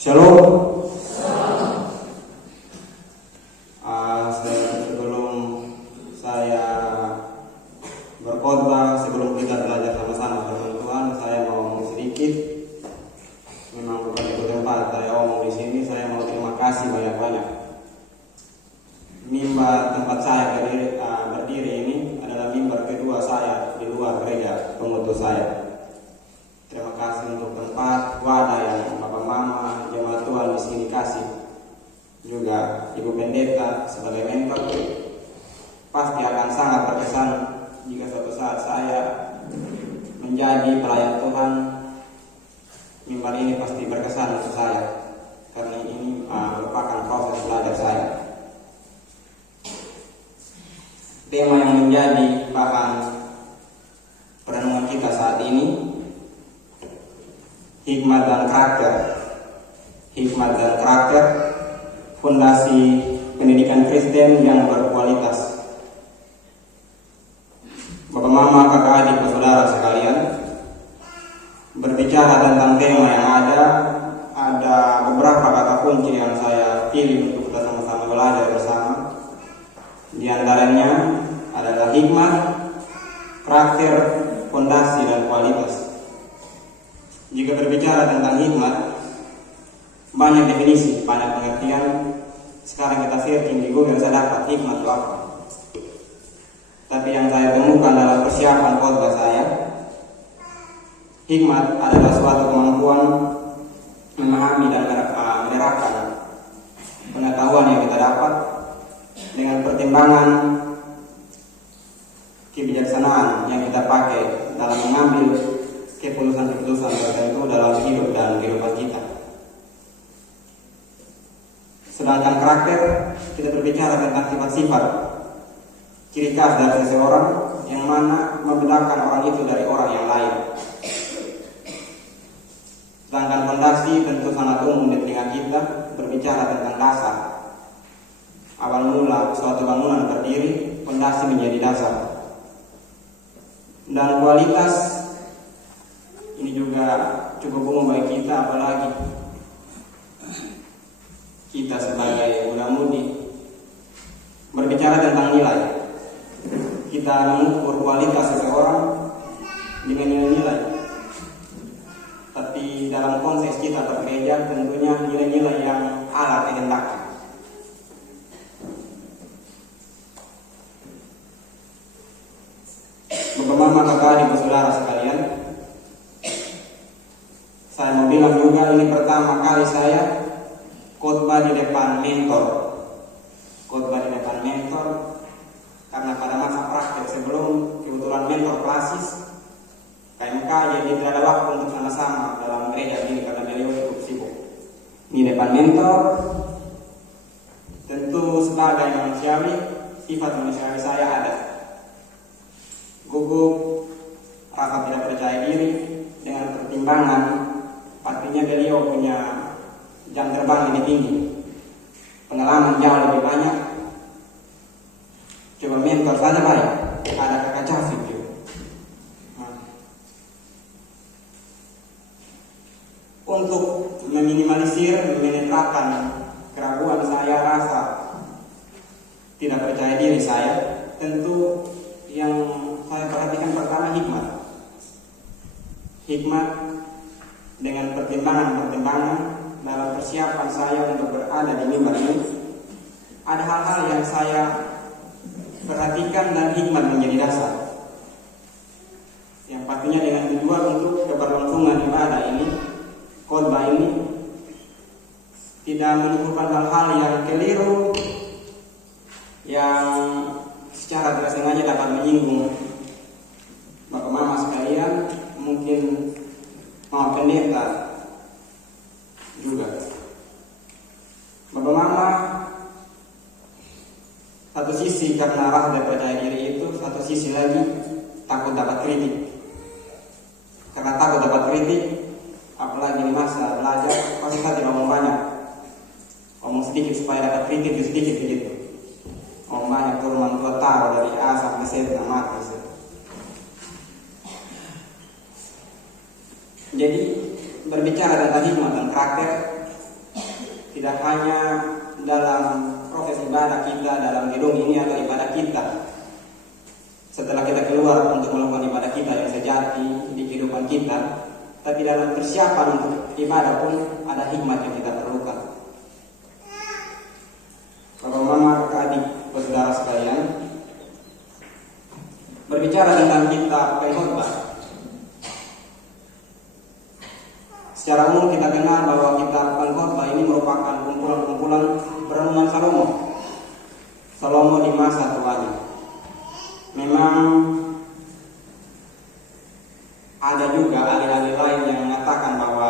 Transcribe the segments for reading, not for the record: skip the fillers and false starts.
Shalom. Sebelum saya berkhotbah, sebelum kita belajar sama-sama firman Tuhan, saya mau ngomong sedikit. Memang bukan itu tempat saya ngomong di sini. Saya mau terima kasih banyak-banyak. Mimbar tempat saya berdiri ini adalah mimbar kedua saya di luar gereja pengutus saya. Terima kasih untuk tempat wadah yang Bapak Mama jemaat Tuhan di sini kasih, juga Ibu Pendeta sebagai mentor. Pasti akan sangat berkesan jika suatu saat saya menjadi pelayan Tuhan. Mimbar ini pasti berkesan untuk saya karena ini merupakan proses belajar saya. Tema yang menjadi bahan perenungan kita saat ini, hikmat dan karakter. Hikmat dan karakter, fondasi pendidikan Kristen yang berkualitas. Bapak Mama, kakak adik, saudara sekalian, berbicara tentang tema yang ada beberapa kata kunci yang saya pilih untuk kita sama-sama belajar bersama. Di antaranya adalah hikmat, karakter, fondasi, dan kualitas. Jika berbicara tentang hikmat, banyak definisi, banyak pengertian. Sekarang kita searching di Google, saya dapat hikmat itu apa. Tapi yang saya temukan dalam persiapan khotbah saya, hikmat adalah suatu kemampuan memahami dan menerapkan pengetahuan yang kita dapat dengan pertimbangan kebijaksanaan yang kita pakai dalam mengambil keputusan-keputusan tertentu dalam hidup dan kehidupan kita. Sedangkan karakter, kita berbicara tentang sifat-sifat, ciri khas dari seseorang yang mana membedakan orang itu dari orang yang lain. Sedangkan fondasi tentu sangat umum di telinga kita, berbicara tentang dasar. Awal mula suatu bangunan berdiri, fondasi menjadi dasar. Dan kualitas ini juga cukup umum bagi kita, apalagi kita sebagai muda-mudi. Berbicara tentang nilai, kita mengukur kualitas seseorang dengan nilai-nilai. Tapi dalam konteks kita bergereja, tentunya nilai-nilai yang Allah kehendaki. Bapak Mama, kakak adik, saudara sekalian, saya mau bilang juga ini pertama kali saya khotbah di depan mentor. Khotbah di depan mentor karena pada masa praktek sebelum kebetulan mentor klasis KMK, jadi tidak ada waktu untuk sama-sama dalam gereja ini karena beliau cukup sibuk. Ini depan mentor, tentu sebagai manusiawi, sifat manusiawi saya ada gugup, rasa tidak percaya diri, dengan pertimbangan pastinya beliau punya jam terbang lebih tinggi, pengalaman jauh lebih banyak. Coba mentor saja baik, ada kakak Cafik juga. Untuk meminimalisir, menetralkan keraguan saya, rasa tidak percaya diri saya, tentu yang saya perhatikan pertama hikmat. Hikmat dengan pertimbangan-pertimbangan dalam persiapan saya untuk berada di mimbar ini. Ada hal-hal yang saya perhatikan dan hikmat menjadi dasar. Yang pastinya dengan tujuan untuk keberlangsungan ibadah ini, khotbah ini, tidak menimbulkan hal-hal yang keliru yang secara tidak sengaja dapat menyinggung Bapak Mama sekalian, mungkin Mama Pendeta juga. Bapak Mama, satu sisi karena rasa tidak percaya diri itu, satu sisi lagi takut dapat kritik. Karena takut dapat kritik, apalagi di masa belajar, pasti saya tidak ngomong banyak, ngomong sedikit supaya dapat kritik sedikit begitu. Ngomong banyak turun tua taruh dari A sampai Z mati. Jadi berbicara tentang hikmat dan karakter, tidak hanya dalam proses ibadah kita dalam gedung ini atau ibadah kita setelah kita keluar untuk melakukan ibadah kita yang sejati di kehidupan kita, tapi dalam persiapan untuk ibadah pun ada hikmat yang kita perlukan. Bapak, mama, kakak, adik, saudara sekalian, berbicara tentang kita pengkhotbah. Secara umum kita kenal bahwa kitab pengkhotbah ini merupakan kumpulan-kumpulan perenungan Salomo. Salomo di masa tuanya. Memang ada juga ahli-ahli lain yang mengatakan bahwa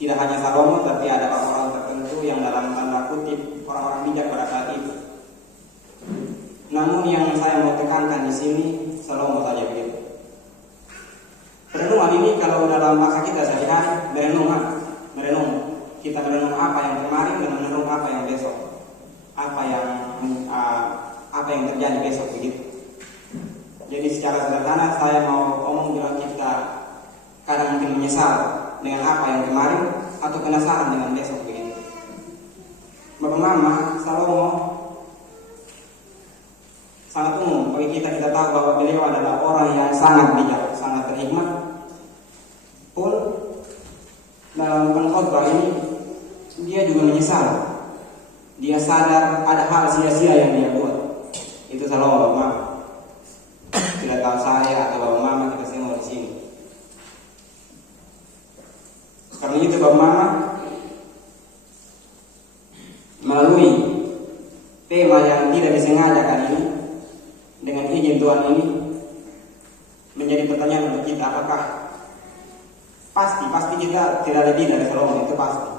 tidak hanya Salomo, tapi ada orang-orang tertentu yang dalam tanda kutip orang-orang bijak pada saat itu. Namun yang saya mau tekankan di sini Salomo saja begitu. Perenungan ini kalau dalam bahasa kita sehari-hari merenung. Kita merenung apa yang kemarin dan merenung apa yang besok, apa yang terjadi besok begitu. Jadi secara sederhana saya mau ngomong bilang kita kadang mungkin menyesal dengan apa yang kemarin atau penasaran dengan besok begitu. Bapak Mama, Salomo sangat umum bagi kita tahu bahwa beliau adalah orang yang sangat bijak, sangat berhikmat. Pun dalam pengkhotbah ini dia juga menyesal. Dia sadar ada hal sia-sia yang dia buat. Itu Salomo, Bapak Mama. Tidak tahu saya atau Bapak Mama kita semua di sini. Karena itu Bapak Mama, melalui tema yang tidak disengajakan ini, dengan izin Tuhan ini, menjadi pertanyaan untuk kita, apakah pasti kita tidak lebih dari Salomo, itu pasti.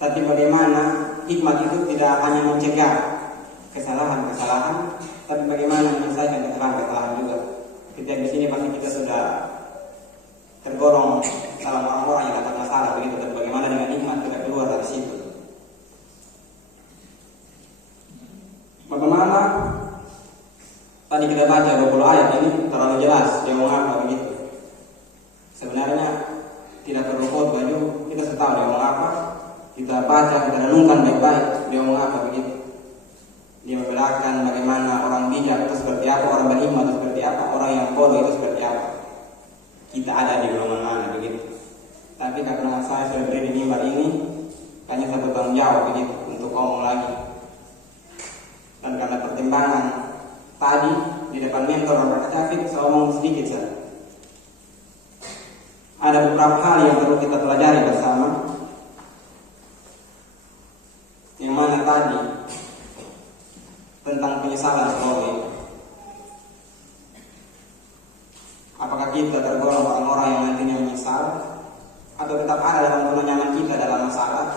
Tapi bagaimana hikmat itu tidak hanya mencegah kesalahan, tapi bagaimana menyelesaikan kesalahan juga. Ketika di sini pasti kita sudah tergolong dalam orang-orang yang dapat masalah begitu. Tapi bagaimana dengan hikmat kita keluar dari situ. Bapak Mama, tadi kita baca 20 ayat ini terlalu jelas dia mau apa begitu. Sebenarnya tidak perlu khotbah juga, kita sudah tahu dia mau apa. Kita baca, kita renungkan baik-baik dia mau apa begitu. Dia membedakan bagaimana orang bijak itu seperti apa, orang berhikmat itu seperti apa, orang yang bodoh itu seperti apa. Kita ada di golongan mana begitu. Tapi karena saya sudah berdiri di mimbar ini, hanya saya bertanggung jawab begitu untuk ngomong lagi. Dan karena pertimbangan tadi di depan mentor Bapak David, saya ngomong sedikit saja. Ada beberapa hal yang perlu kita pelajari bersama. Yang mana tadi tentang penyesalan Salomo ini. Apakah kita tergolong orang-orang yang nantinya menyesal, atau tetap ada dalam zona nyaman kita dalam masalah,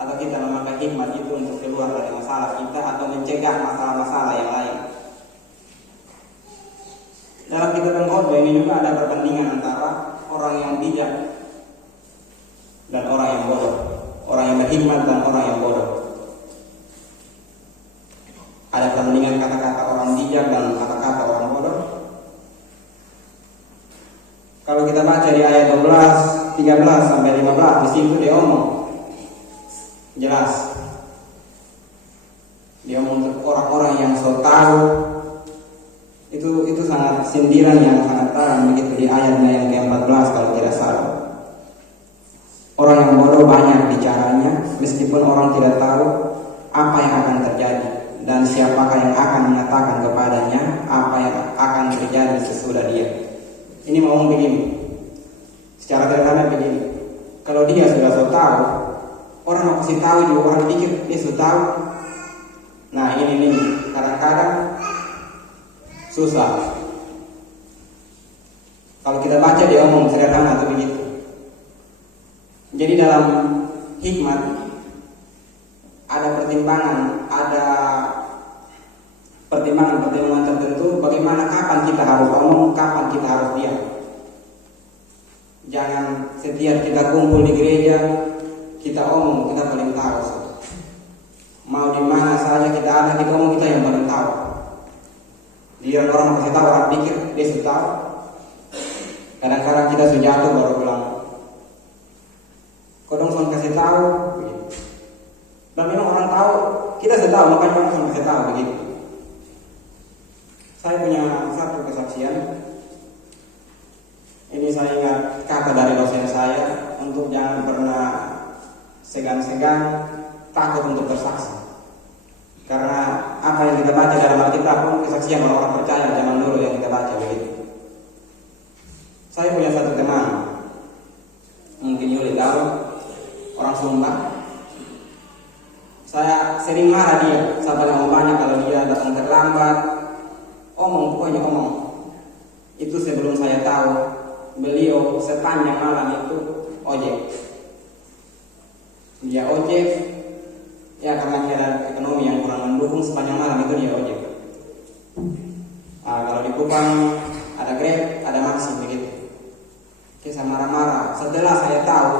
atau kita memakai hikmat itu untuk keluar dari masalah kita atau mencegah masalah-masalah yang lain. Dalam kitab pengkhotbah ini juga ada perbandingan antara orang yang bijak dan orang yang bodoh, orang yang berhikmat dan orang yang bodoh. Ada perbandingan kata-kata orang bijak dan kata-kata orang bodoh. Kalau kita baca di ayat 12, 13 sampai 15, di situ dia ngomong jelas. Dia ngomong untuk orang-orang yang so tahu. Itu sangat sindiran yang sangat terang begitu di ayatnya yang ke-14 kalau tidak salah. Orang yang bodoh banyak bicaranya, meskipun orang tidak tahu apa yang akan terjadi dan siapakah yang akan mengatakan kepadanya apa yang akan terjadi sesudah dia. Ini ngomong begini, secara sederhana begini. Kalau dia sudah so tahu, orang mau kasih tahu juga orang pikir dia sudah tahu. Nah ini kadang-kadang susah. Kalau kita baca dia ngomong sederhana atau begitu. Jadi dalam hikmat ada pertimbangan, ada pertimbangan tertentu bagaimana kapan kita harus ngomong, kapan kita harus diam. Jangan setiap kita kumpul di gereja kita omong, kita paling tahu. Mau di mana saja kita ada, kita omong, kita yang paling tahu. Dia orang kasih tahu, orang pikir dia sudah tahu. Kadang-kadang kita sudah jatuh baru bilang kodong son kasih tahu begitu. Dan memang orang tahu, kita sudah tahu, makanya orang son kasih tahu begitu. Saya punya satu kesaksian. Ini saya ingat kata dari dosen saya untuk jangan pernah segan-segan takut untuk bersaksi. Karena apa yang kita baca dalam Alkitab pun kesaksian orang-orang percaya zaman dulu yang kita baca begitu. Saya punya satu teman, mungkin Yuli tahu, orang Sumba. Saya sering marah dia, saya paling banyak kalau dia datang terlambat, pokoknya omong. Itu sebelum saya tahu beliau sepanjang malam itu ojek. Dia ojek, ya karena keadaan ekonomi yang kurang mendukung, sepanjang malam itu dia ojek. Kalau di Kupang ada Grab, ada Maxi begitu. Saya marah-marah. Setelah saya tahu,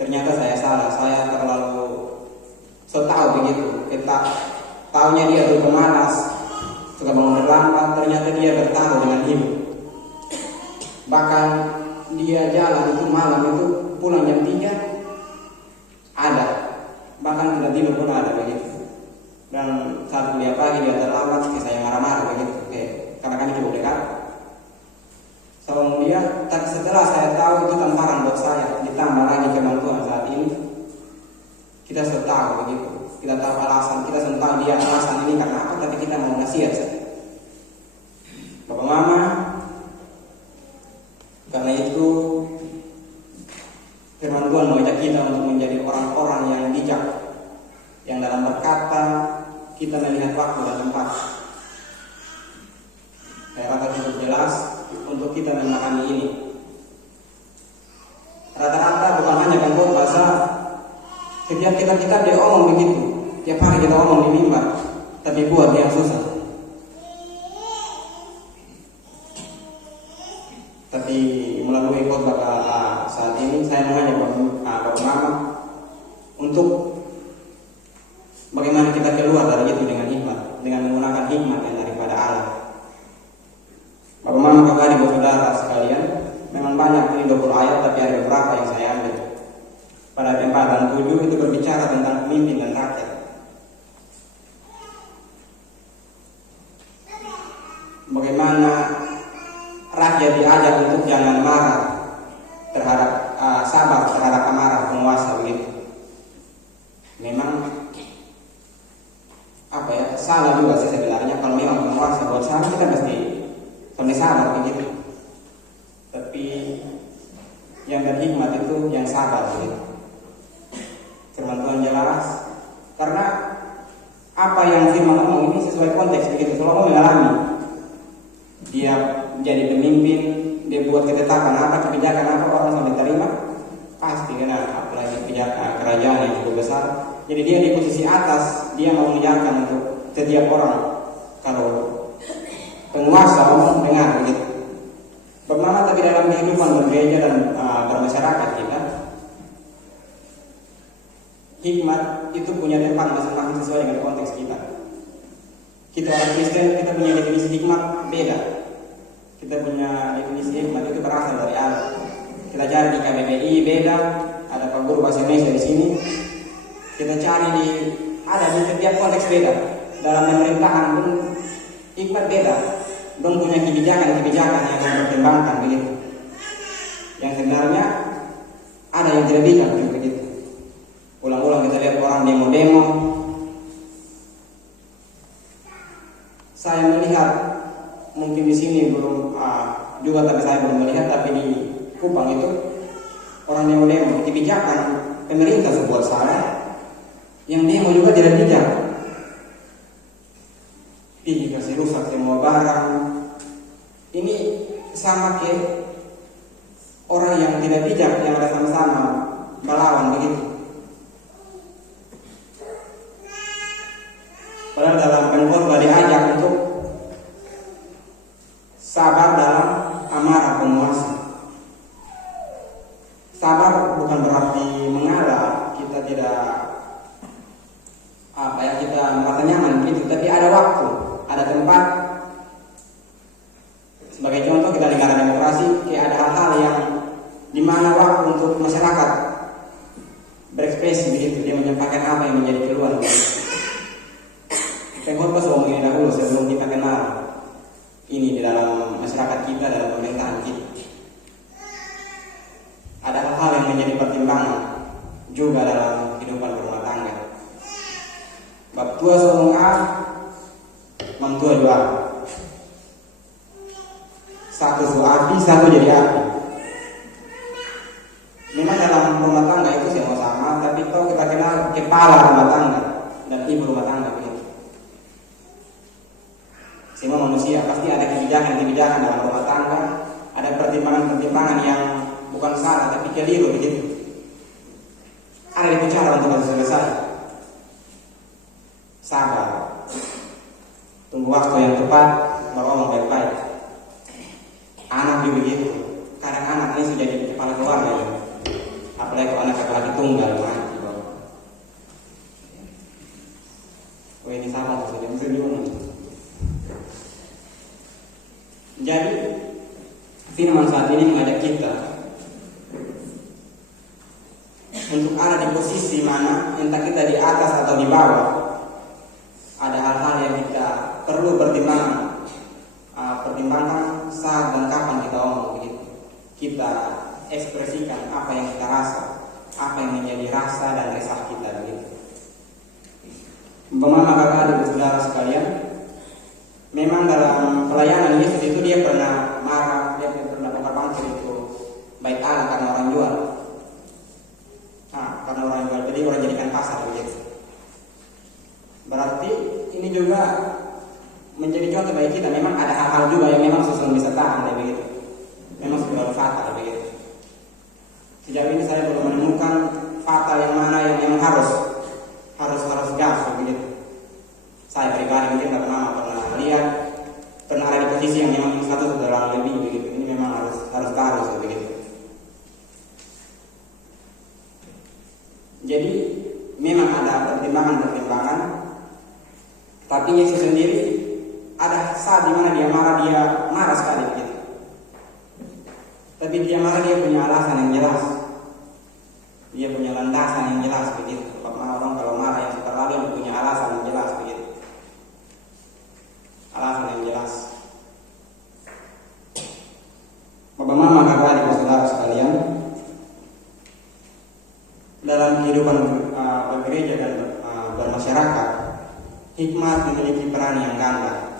ternyata saya salah. Saya terlalu tahu begitu. Kita tahunya dia tuh pemalas, suka bangun terlambat. Ternyata dia bertaruh dengan hidup. Bahkan dia jalan itu malam itu pulang jam 3 ada. Bahkan tidak tidur pun ada begitu. Dan saat kuliah pagi dia terlambat, saya marah-marah begitu. Karena kami cukup dekat. Dia, tapi setelah saya tahu itu tamparan buat saya, ditambah lagi kebantuan saat ini, kita sudah tahu begitu. Kita tahu alasan, kita sudah tahu dia alasan ini karena apa, tapi kita mau nasihat. Bapak Mama, karena itu firman Tuhan mengajak kita untuk menjadi orang-orang yang bijak, yang dalam berkata kita melihat waktu dan tempat. Saya rasa cukup jelas untuk kita memahami ini. Rata-rata bukan hanya kan bahasa, setiap kita dia omong begitu. Tiap hari kita omong di mimbar, tapi buat yang susah. Tapi melalui khotbah saat ini saya mengajak Bapak Mama untuk bagaimana kita keluar dari itu dengan hikmat, dengan menggunakan hikmat yang daripada Allah. Bapak Mama, Bapak Ibu Saudara sekalian, memang banyak ini 20 ayat, tapi ada beberapa yang saya ambil. Pada tempatan 7 itu berbicara tentang pemimpin dan rakyat. Bagaimana rakyat diajak untuk jangan marah terhadap sabar terhadap amarah penguasa begitu. Memang salah juga sih sebenarnya. Kalau memang penguasa buat salah, kita pasti sabar begitu. Tapi yang berhikmat itu yang sabar begitu. Firman Tuhan jelas, karena apa yang firman ngomong ini sesuai konteks begitu. Salomo mengalami, dia jadi pemimpin, dia buat ketetapan apa, kebijakan apa orang sampai terima, pasti kena, apalagi kebijakan kerajaan yang cukup besar. Jadi dia di posisi atas, dia mau menyiarkan untuk setiap orang. Kalau penguasa ngomong dengar begitu. Bagaimana tapi dalam kehidupan bergereja dan bermasyarakat kita, hikmat itu punya tempat masing-masing sesuai dengan konteks kita. Kita orang Kristen, kita punya definisi hikmat beda. Kita punya definisi hikmat itu berasal dari Allah. Kita cari di KBBI beda, ada Pak Guru Bahasa Indonesia di sini. Kita cari ada di setiap konteks beda. Dalam pemerintahan pun hikmat beda. Dong punya kebijakan-kebijakan yang mempertimbangkan begitu. Yang sebenarnya ada yang tidak bijak begitu. Ulang-ulang kita lihat orang demo-demo. Saya melihat mungkin di sini belum juga, tapi saya belum melihat. Tapi di Kupang itu orang demo-demo, kebijakan pemerintah sebuah saya yang demo juga tidak bijak. Pergi kasih rusak semua barang. Ini sama kayak orang yang tidak bijak yang ada sama-sama melawan begitu. Padahal dalam pengkhotbah diajak untuk sabar dalam amarah penguasa. Sabar bukan berarti mengalah, kita tidak kita merasa nyaman begitu, tapi ada waktu, ada tempat. Sebagai contoh kita negara demokrasi, kayak ada hal-hal yang dimana waktu untuk masyarakat berekspresi begitu, dia menyampaikan apa yang menjadi keluhan. Pengkhotbah sudah mengenai dahulu sebelum kita kenal ini di dalam masyarakat kita, dalam pemerintahan kita. Ada hal-hal yang menjadi pertimbangan juga dalam kehidupan berumah tangga. Bab tua ngomong A, mam tua dua. Satu su api, satu jadi api. Memang dalam rumah tangga itu semua sama, tapi kalau kita kenal kepala rumah tangga dan ibu rumah tangga begitu. Semua manusia pasti ada kebijakan-kebijakan dalam rumah tangga, ada pertimbangan-pertimbangan yang bukan salah tapi keliru begitu. Ada bicara untuk selesai. Sabar. Tunggu waktu yang tepat, baru ngomong baik-baik. Anak juga begitu. Kadang anak ini sudah jadi kepala keluarga ya. Apalagi kalau anak laki-laki tunggal mati. Oh ini sama sudah senyum. Jadi firman saat ini mengajak kita untuk ada di posisi mana, entah kita di atas atau di bawah. Ada hal-hal yang kita perlu pertimbangkan saat dan kapan kita omong begitu. Kita ekspresikan apa yang kita rasa, apa yang menjadi rasa dan resah kita begitu. Umpama kakak dan saudara sekalian, memang dalam pelayanan Yesus itu dia pernah marah, dia pernah bangkit itu baik Allah karena orang jual. Karena orang jual, jadi orang jadikan pasar begitu. Berarti ini juga menjadi contoh bagi kita. Memang ada hal-hal juga yang memang susah bisa tahan begitu. Memang sudah fatal begitu. Sejauh ini saya belum menemukan fatal yang mana yang memang harus gas begitu. Saya pribadi mungkin nggak pernah lihat, pernah ada di posisi yang memang satu sudah lebih begitu. Ini memang harus begitu. Jadi memang ada pertimbangan, tapi Yesus sendiri ada saat di mana dia marah sekali begitu. Tapi dia marah, dia punya alasan yang jelas, dia punya landasan yang jelas begitu. Orang kalau marah yang terlalu yang punya alasan yang jelas begitu, alasan yang jelas. Bapak mama kakak adik saudara sekalian, dalam kehidupan bergereja dan bermasyarakat, hikmat memiliki peran yang ganda,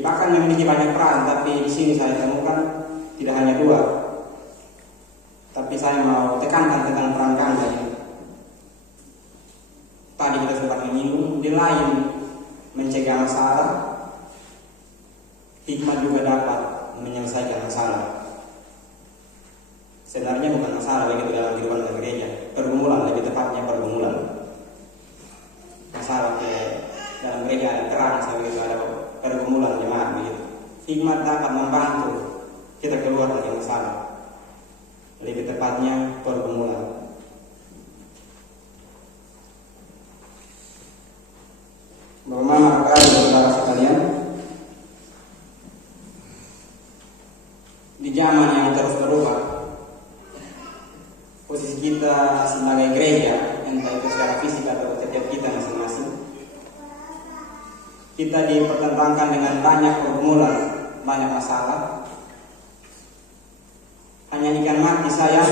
bahkan memiliki banyak peran. Tapi di sini saya temukan tidak hanya dua, tapi saya mau tekankan tentang peran ganda ini. Tadi kita sempat menyinggung, di lain mencegah masalah, hikmat juga dapat menyelesaikan masalah. Sebenarnya bukan masalah begitu dalam kehidupan gereja, pergumulan, lebih tepatnya pergumulan. Masalah dalam gereja ada terang, begitu ada pergumulan jemaat begitu. Hikmat dapat membantu kita keluar dari masalah, lebih tepatnya pergumulan. Bagaimana saudara sekalian, di zaman yang terus berubah, posisi kita sebagai gereja, entah itu secara fisik atau setiap kita masing-masing, kita dipertentangkan dengan banyak pergumulan, banyak masalah. Hanya ikan mati saya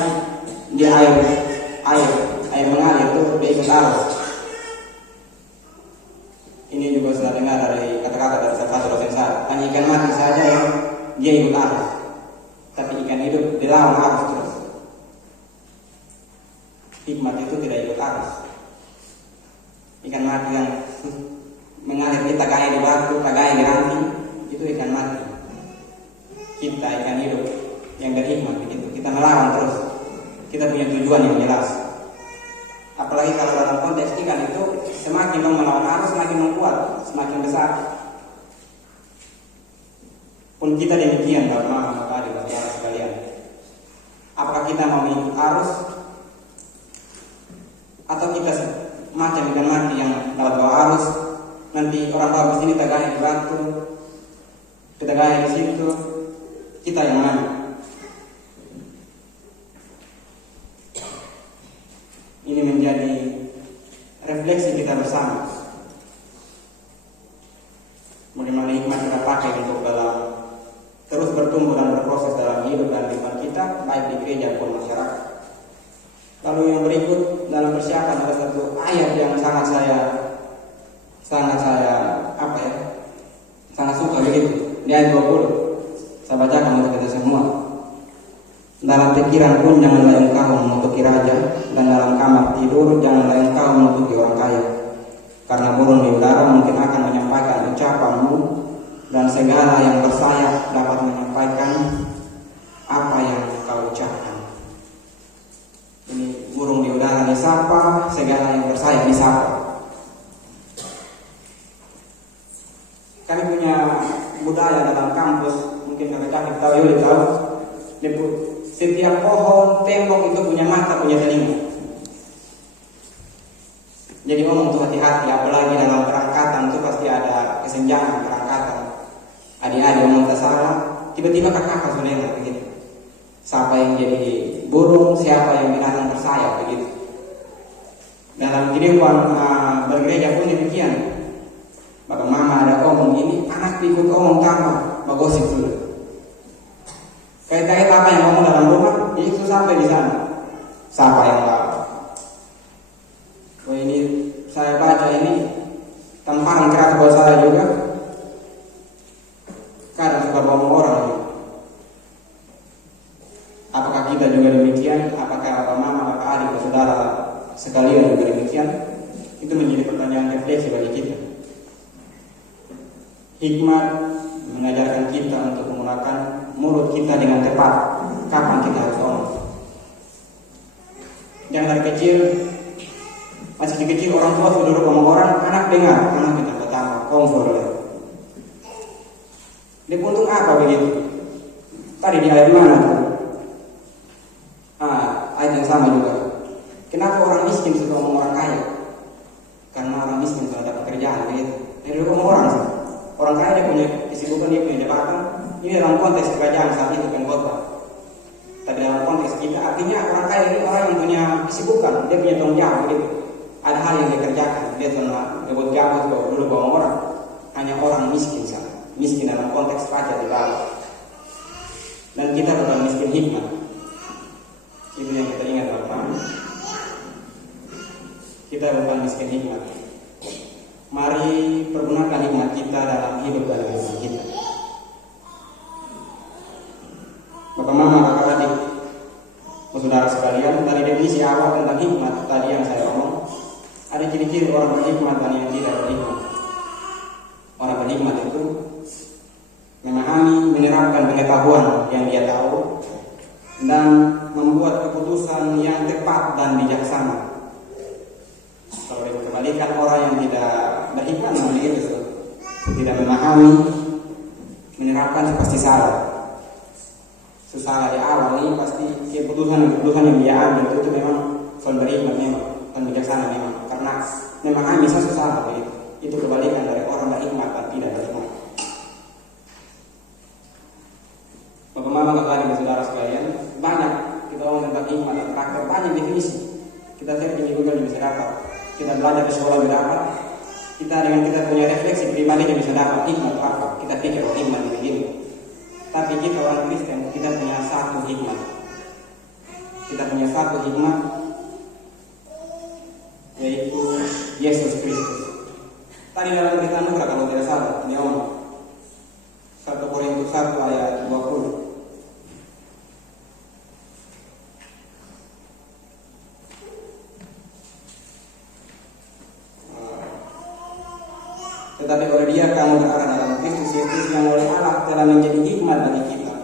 di air mengalir itu diikut arus. Ini juga sudah dengar dari kata-kata dari salah satu dosen saya. Hanya ikan mati saja yang dia ikut arus, tapi ikan hidup dilawan arus terus. Hikmat itu tidak ikut arus. Ikan mati yang mengalir di tagaya di batu, tagaya di ranting, itu ikan mati. Kita ikan hidup yang berhikmat begitu. Kita melawan terus. Kita punya tujuan yang jelas. Apalagi kalau dalam konteks ikan itu, semakin melawan arus semakin menguat, semakin besar. Pun kita demikian Bapak Bapak sekalian. Apakah kita mau mengikut arus, atau kita macam ikan mati yang dapat bawa arus? Nanti orang bagus ini tagaya di batu, kita gaya di situ, kita yang mana? ini menjadi refleksi kita bersama. Bagaimana hikmat kita pakai untuk dalam terus bertumbuh dan berproses dalam hidup dan kehidupan kita, baik di gereja maupun masyarakat. Lalu yang berikut dalam persiapan ada satu ayat yang sangat saya sangat suka begitu. Di ayat 20. Saya bacakan untuk kita semua. Dalam pikiran pun janganlah engkau menutupi raja, dan dalam kamar tidur janganlah engkau menutupi orang kaya. Karena burung di udara mungkin akan menyampaikan ucapanmu, dan segala yang bersayap dapat menyampaikan apa yang kau ucapkan. Ini burung di udara disapa, segala yang bersayap disapa. Kami punya budaya dalam kampus, mungkin kakak-kakak tahu, Yuli tahu, setiap pohon, tembok itu punya mata, punya telinga. Jadi ngomong tuh hati-hati, apalagi dalam perangkatan itu pasti ada kesenjangan perangkatan. Adik-adik ngomong tersalah, tiba-tiba kakak sudah dengar begitu. Siapa yang jadi burung, siapa yang binatang bersayap begitu. Dalam kehidupan bergereja pun demikian. Bapak mama ada omong ini, anak ikut omong tambah, bagosip dulu. Kait-kait apa yang ngomong dalam rumah, itu sampai di sana. Siapa yang tahu? Oh ini saya baca ini tamparan keras buat saya juga. Kadang suka bohong orang ini. Apakah kita juga demikian? Apakah bapak mama, bapak adik, saudara sekalian juga demikian? Itu menjadi pertanyaan refleksi bagi kita. Hikmat mengajarkan kita untuk menggunakan mulut kita dengan tepat. Kapan kita harus ngomong? Jangan dari kecil, masih kecil orang tua sudah duduk ngomong orang, anak dengar, anak kita pertama, suara. Dia untung apa begitu? Tadi di ayat mana? Ayat yang sama juga. Kenapa orang miskin suka ngomong orang kaya? Karena orang miskin sudah dapat pekerjaan begitu. Dia duduk ngomong orang. Orang kaya dia punya kesibukan, dia punya jabatan. Ini dalam konteks kerajaan saat itu kan kota. Tapi dalam konteks kita artinya orang kaya ini orang yang punya kesibukan, dia punya tanggung jawab begitu. Ada hal yang dia kerjakan, dia sama kebut jabut dulu bawa orang. Hanya orang miskin saja, miskin dalam konteks pajak di bawah. Dan kita bukan miskin hikmat. Itu yang kita ingat Bapak. Kita bukan miskin hikmat. Mari pergunakan hikmat kita dalam hidup dan kehidupan kita. Bapak mama, kakak adik, saudara sekalian, dari definisi awal tentang hikmat tadi yang saya omong, ada ciri-ciri orang berhikmat dan yang tidak berhikmat. Orang berhikmat itu memahami, menerapkan pengetahuan yang dia tahu, dan membuat keputusan yang tepat dan bijaksana. Kalau dikembalikan orang yang tidak berhikmat namanya itu tidak memahami, menerapkan pasti salah. Salah di awal ini pasti keputusan yang dia ambil itu memang soal berhikmat memang dan bijaksana memang, karena memahami salah begitu. Itu kebalikan dari orang berhikmat dan tidak berhikmat. Bapak mama kakak saudara sekalian, banyak kita ngomong tentang hikmat dan karakter, banyak definisi. Kita searching di Google bisa dapat. Kita belajar di sekolah bisa dapat. Kita dengan kita punya refleksi pribadi yang bisa dapat hikmat apa. Kita pikir hikmat begini. Tapi kita orang Kristen, kita punya satu hikmat. Kita punya satu hikmat, yaitu Yesus Kristus. Tadi dalam berita Nugra kalau tidak salah, ini omong 1 Korintus 1 ayat 20. Tetapi oleh Dia kamu berada dalam Kristus Yesus yang oleh Allah telah menjadi hikmat bagi kita.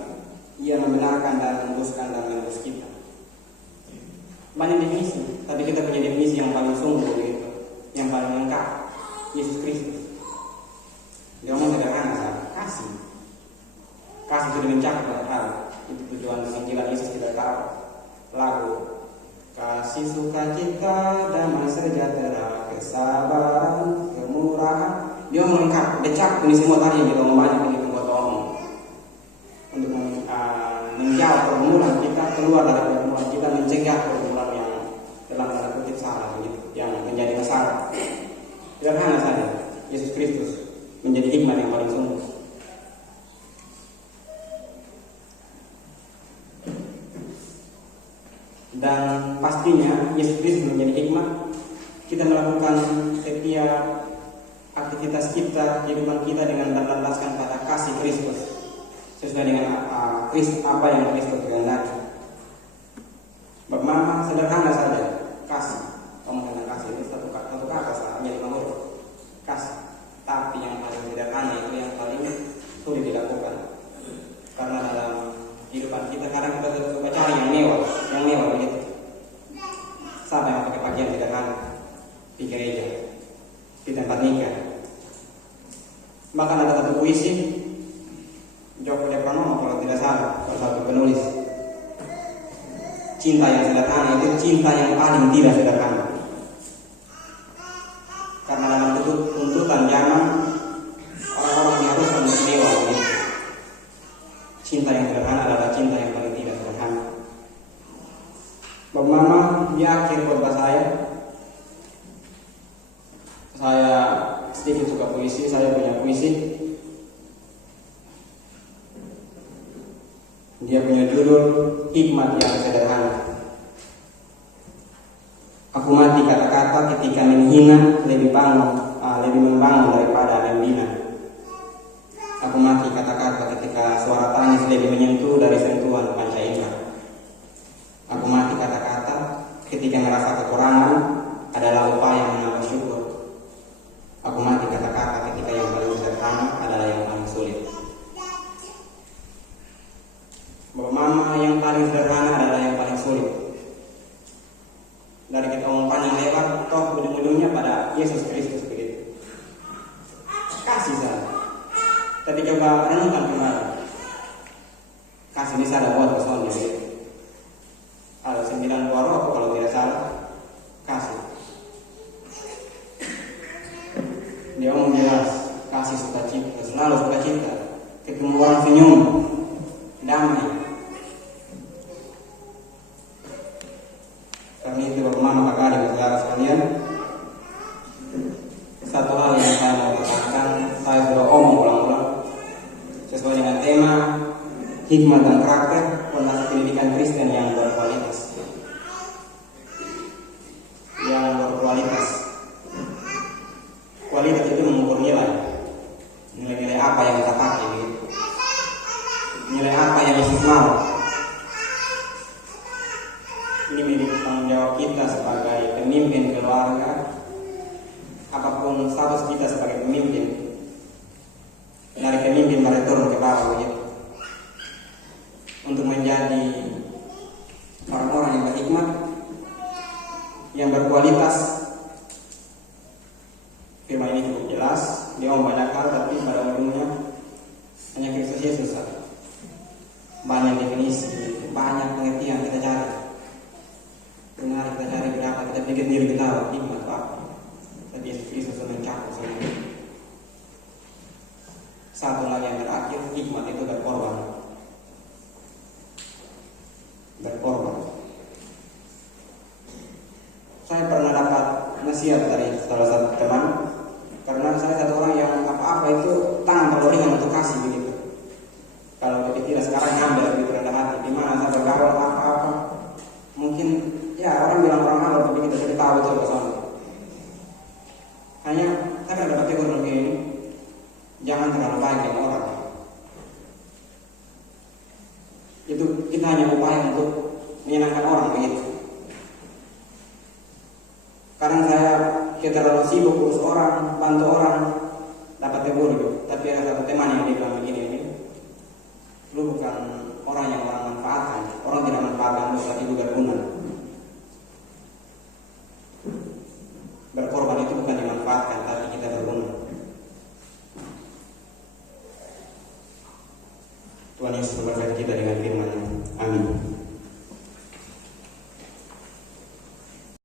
Ia membenarkan dan meluruskan dan menebus kita. Banyak definisi, tapi kita punya definisi yang paling sungguh begitu, yang paling lengkap. Yesus Kristus. Dia ngomong sederhana saja, kasih. Kasih sudah mencakup banyak hal. Itu tujuan penginjilan Yesus kita tahu. Lagu kasih, sukacita, damai sejahtera, kesabaran, kemurahan. Dia melengkap, decak ini semua tadi yang kita ngomong banyak begitu buat ngomong. Untuk menjawab pergumulan kita, keluar dari pergumulan kita, mencegah pergumulan yang dalam tanda kutip Dan pastinya Yesus Kristus menjadi hikmat. Kita melakukan setiap aktivitas kita, kehidupan kita dengan berlandaskan pada kasih Kristus, sesuai dengan apa yang Kristus kehendaki. Bagaimana sederhana saja kasih, ngomong tentang kasih itu satu kata saja 5 huruf, kasih. Tapi yang paling sederhana itu yang paling sulit dilakukan, karena dalam kehidupan kita kadang kita suka cari yang mewah begitu. Siapa yang pakai pakaian sederhana di gereja, di tempat nikah? Bahkan ada satu puisi Joko De Pranomo kalau tidak salah, salah satu penulis, cinta yang sederhana itu cinta yang paling tidak sederhana. Karena dalam tuntutan zaman orang-orang diharuskan mewah begitu. Cinta yang sederhana adalah cinta yang paling tidak sederhana. Bob Mama di akhir khotbah saya sedikit suka puisi. Saya punya puisi, dia punya judul Hikmat yang Sederhana. Aku mati kata-kata ketika menghina lebih membangun daripada membina. Aku mati kata-kata ketika suara tangis lebih menyentuh dari sentuhan panca indera. Aku mati kata-kata ketika merasa kekurangan adalah upaya menambah syukur. Aku mati kata-kata ketika yang paling sederhana adalah yang paling sulit. Bahwa Mama yang paling sederhana adalah yang paling sulit. Dari kita omong panjang lebar, toh ujung-ujungnya pada Yesus Kristus begitu. Kasih saja. Tapi coba renungkan kembali. Kasih bisa ada buat personnya begitu. Ada 9 buah roh kalau tidak salah. Kasih. Dia omong jelas, kasih sukacita, selalu sukacita. Ketemu orang senyum, damai. Karena itu bagaimana kakak dan saudara sekalian, satu hal yang saya mau katakan, saya sudah omong ulang-ulang sesuai dengan tema hikmat dan karakter, fondasi pendidikan Kristen yang berkualitas. Kualitas itu mengukur nilai apa yang kita pakai gitu. Nilai apa yang Yesus mau. Ini menjadi tanggung jawab kita sebagai pemimpin keluarga, apapun status kita sebagai pemimpin, dari pemimpin turun ke bawah begitu, untuk menjadi orang-orang yang berhikmat, yang berkualitas. Firman ini cukup jelas, dia mau banyak hal, tapi pada ujungnya hanya Kristus Yesus. Banyak definisi, banyak pengertian kita cari. Benar kita cari berapa, kita pikir diri kita hikmat apa. Tapi Yesus Kristus sudah mencakup semua. Satu lagi yang terakhir, hikmat itu berkorban. Saya pernah dapat nasihat dari salah satu teman. Karena saya satu orang yang apa-apa itu tangan terlalu ringan untuk kasih begitu. Kalau kita tidak sekarang ngambil begitu rendah hati, di mana saya bergaul apa-apa, mungkin ya orang bilang orang halal, tapi kita jadi tahu betul kesana. Hanya saya dapat tegur begini, jangan terlalu baik dengan orang. Itu kita hanya upaya untuk menyenangkan orang begitu. Karena kita terlalu sibuk urus orang, bantu orang, dapat tegur. Tapi ada satu teman yang dia bilang begini, lu bukan orang yang orang manfaatkan. Orang tidak manfaatkan lu, tapi juga berguna. Berkorban itu bukan dimanfaatkan, tapi kita berguna. Tuhan Yesus berkata.